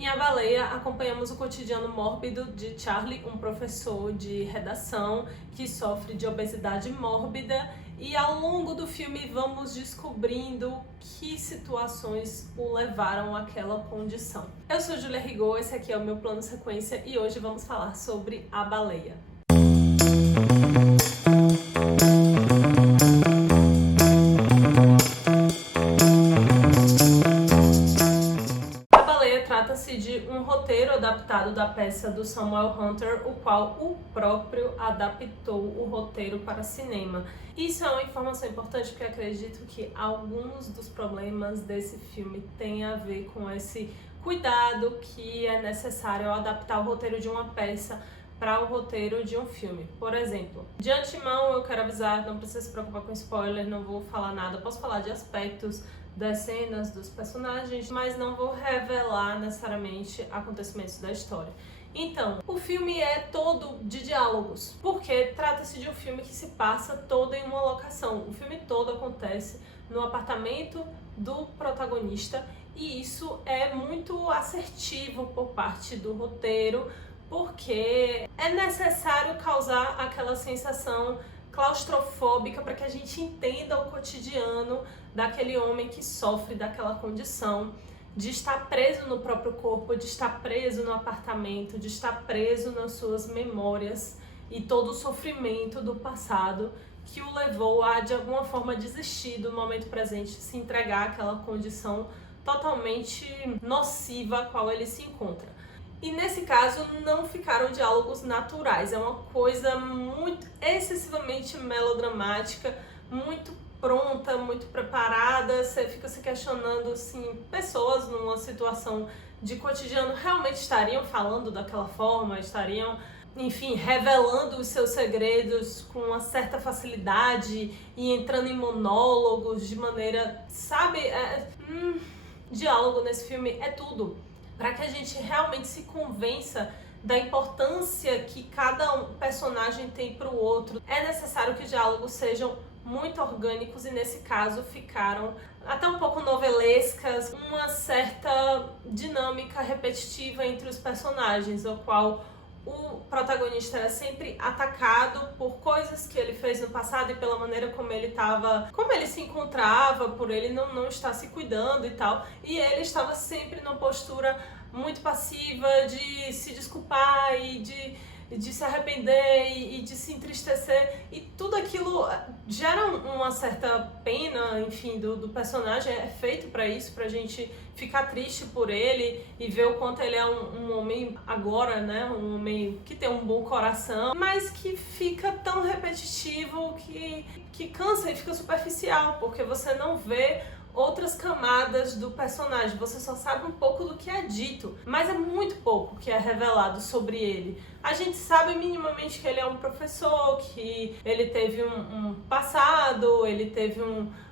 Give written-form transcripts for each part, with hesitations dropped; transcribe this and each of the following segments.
Em A Baleia, acompanhamos o cotidiano mórbido de Charlie, um professor de redação que sofre de obesidade mórbida, e ao longo do filme vamos descobrindo que situações o levaram àquela condição. Eu sou Julia Rigaud, esse aqui é o meu plano sequência e hoje vamos falar sobre A Baleia. Trata-se de um roteiro adaptado da peça do Samuel Hunter, o qual o próprio adaptou o roteiro para cinema. Isso é uma informação importante porque acredito que alguns dos problemas desse filme têm a ver com esse cuidado que é necessário ao adaptar o roteiro de uma peça para o roteiro de um filme. Por exemplo, de antemão eu quero avisar, não precisa se preocupar com spoiler, não vou falar nada, posso falar de aspectos das cenas, dos personagens, mas não vou revelar necessariamente acontecimentos da história. Então, o filme é todo de diálogos, porque trata-se de um filme que se passa todo em uma locação. O filme todo acontece no apartamento do protagonista e isso é muito assertivo por parte do roteiro, porque é necessário causar aquela sensação claustrofóbica para que a gente entenda o cotidiano daquele homem que sofre daquela condição de estar preso no próprio corpo, de estar preso no apartamento, de estar preso nas suas memórias e todo o sofrimento do passado que o levou a, de alguma forma, desistir do momento presente, se entregar àquela condição totalmente nociva a qual ele se encontra. E nesse caso não ficaram diálogos naturais, é uma coisa muito excessivamente melodramática, muito pronta, muito preparada. Você fica se questionando assim, pessoas numa situação de cotidiano realmente estariam falando daquela forma, estariam, enfim, revelando os seus segredos com uma certa facilidade e entrando em monólogos de maneira, sabe, diálogo nesse filme é tudo. Para que a gente realmente se convença da importância que cada personagem tem para o outro, é necessário que os diálogos sejam muito orgânicos e nesse caso ficaram até um pouco novelescas, uma certa dinâmica repetitiva entre os personagens, o qual o protagonista era sempre atacado por coisas que ele fez no passado e pela maneira como ele se encontrava, por ele não estar se cuidando e tal. E ele estava sempre numa postura muito passiva de se desculpar e de se arrepender e de se entristecer, e tudo aquilo gera uma certa pena, enfim, do personagem. É feito para isso, pra gente ficar triste por ele e ver o quanto ele é um homem agora, né, um homem que tem um bom coração, mas que fica tão repetitivo que cansa e fica superficial, porque você não vê outras camadas do personagem, você só sabe um pouco do que é dito, mas é muito pouco que é revelado sobre ele. A gente sabe minimamente que ele é um professor, que ele teve um passado, ele teve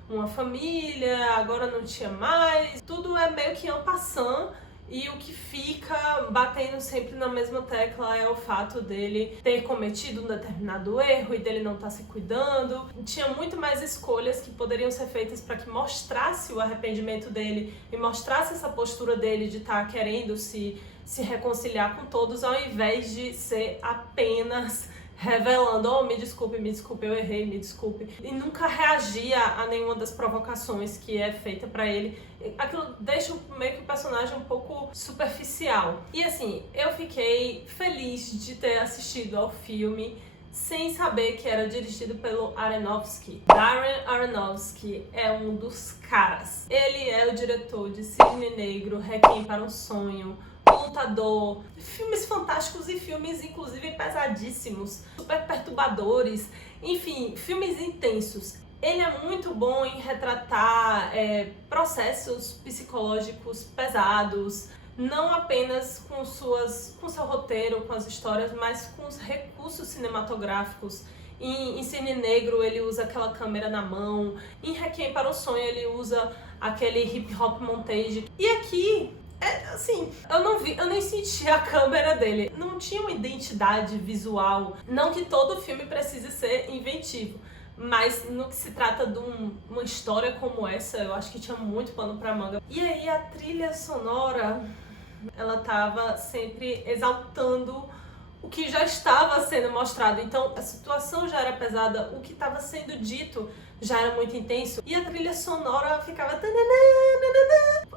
uma família, agora não tinha mais. Tudo é meio que en passant. E o que fica batendo sempre na mesma tecla é o fato dele ter cometido um determinado erro e dele não estar se cuidando. Tinha muito mais escolhas que poderiam ser feitas para que mostrasse o arrependimento dele e mostrasse essa postura dele de estar querendo se reconciliar com todos, ao invés de ser apenas revelando, oh, me desculpe, eu errei, me desculpe, e nunca reagia a nenhuma das provocações que é feita pra ele. Aquilo deixa meio que o personagem um pouco superficial. E assim, eu fiquei feliz de ter assistido ao filme sem saber que era dirigido pelo Aronofsky. Darren Aronofsky é um dos caras. Ele é o diretor de Cisne Negro, Requiem para um Sonho, Lutador, filmes fantásticos e filmes inclusive pesadíssimos, super perturbadores, enfim, filmes intensos. Ele é muito bom em retratar processos psicológicos pesados, não apenas com seu roteiro, com as histórias, mas com os recursos cinematográficos. Em Cisne Negro ele usa aquela câmera na mão, em Requiem para um Sonho ele usa aquele hip hop montage. E aqui assim, eu nem senti a câmera dele. Não tinha uma identidade visual. Não que todo filme precise ser inventivo, mas no que se trata de uma história como essa, eu acho que tinha muito pano pra manga. E aí a trilha sonora Ela estava sempre exaltando o que já estava sendo mostrado. Então a situação já era pesada, o que estava sendo dito já era muito intenso e a trilha sonora ficava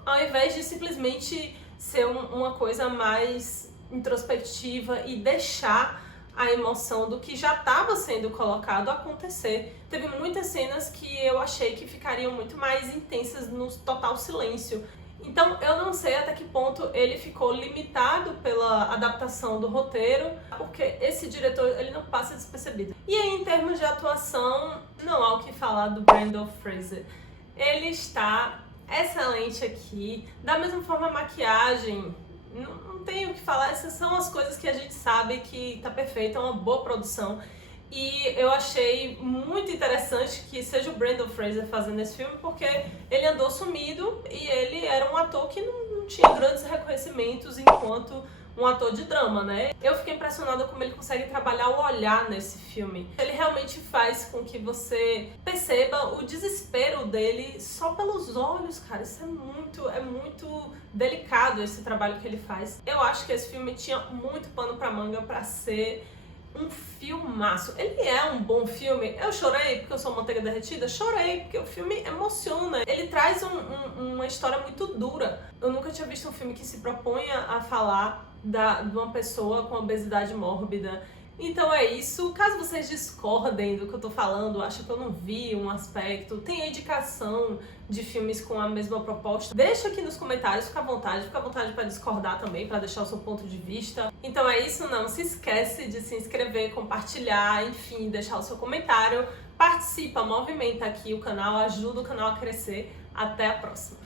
ao invés de simplesmente ser uma coisa mais introspectiva e deixar a emoção do que já estava sendo colocado acontecer. Teve muitas cenas que eu achei que ficariam muito mais intensas no total silêncio. Então eu não sei até que ponto ele ficou limitado pela adaptação do roteiro, porque esse diretor ele não passa despercebido. E aí, em termos de atuação, não há o que falar do Brendan Fraser. Ele está excelente aqui, da mesma forma a maquiagem, não tenho o que falar, essas são as coisas que a gente sabe que tá perfeito, é uma boa produção. E eu achei muito interessante que seja o Brendan Fraser fazendo esse filme, porque ele andou sumido e ele era um ator que não tinha grandes reconhecimentos enquanto um ator de drama, né? Eu fiquei impressionada como ele consegue trabalhar o olhar nesse filme. Ele realmente faz com que você perceba o desespero dele só pelos olhos, cara. Isso é muito delicado, esse trabalho que ele faz. Eu acho que esse filme tinha muito pano pra manga pra ser um filmaço. Ele é um bom filme. Eu chorei porque eu sou manteiga derretida? Chorei, porque o filme emociona. Ele traz uma história muito dura. Eu nunca tinha visto um filme que se proponha a falar de uma pessoa com obesidade mórbida. Então é isso. Caso vocês discordem do que eu tô falando, acham que eu não vi um aspecto, tem a indicação de filmes com a mesma proposta, deixa aqui nos comentários, fica à vontade para discordar também, para deixar o seu ponto de vista. Então é isso, não se esquece de se inscrever, compartilhar, enfim, deixar o seu comentário, participa, movimenta aqui o canal, ajuda o canal a crescer. Até a próxima!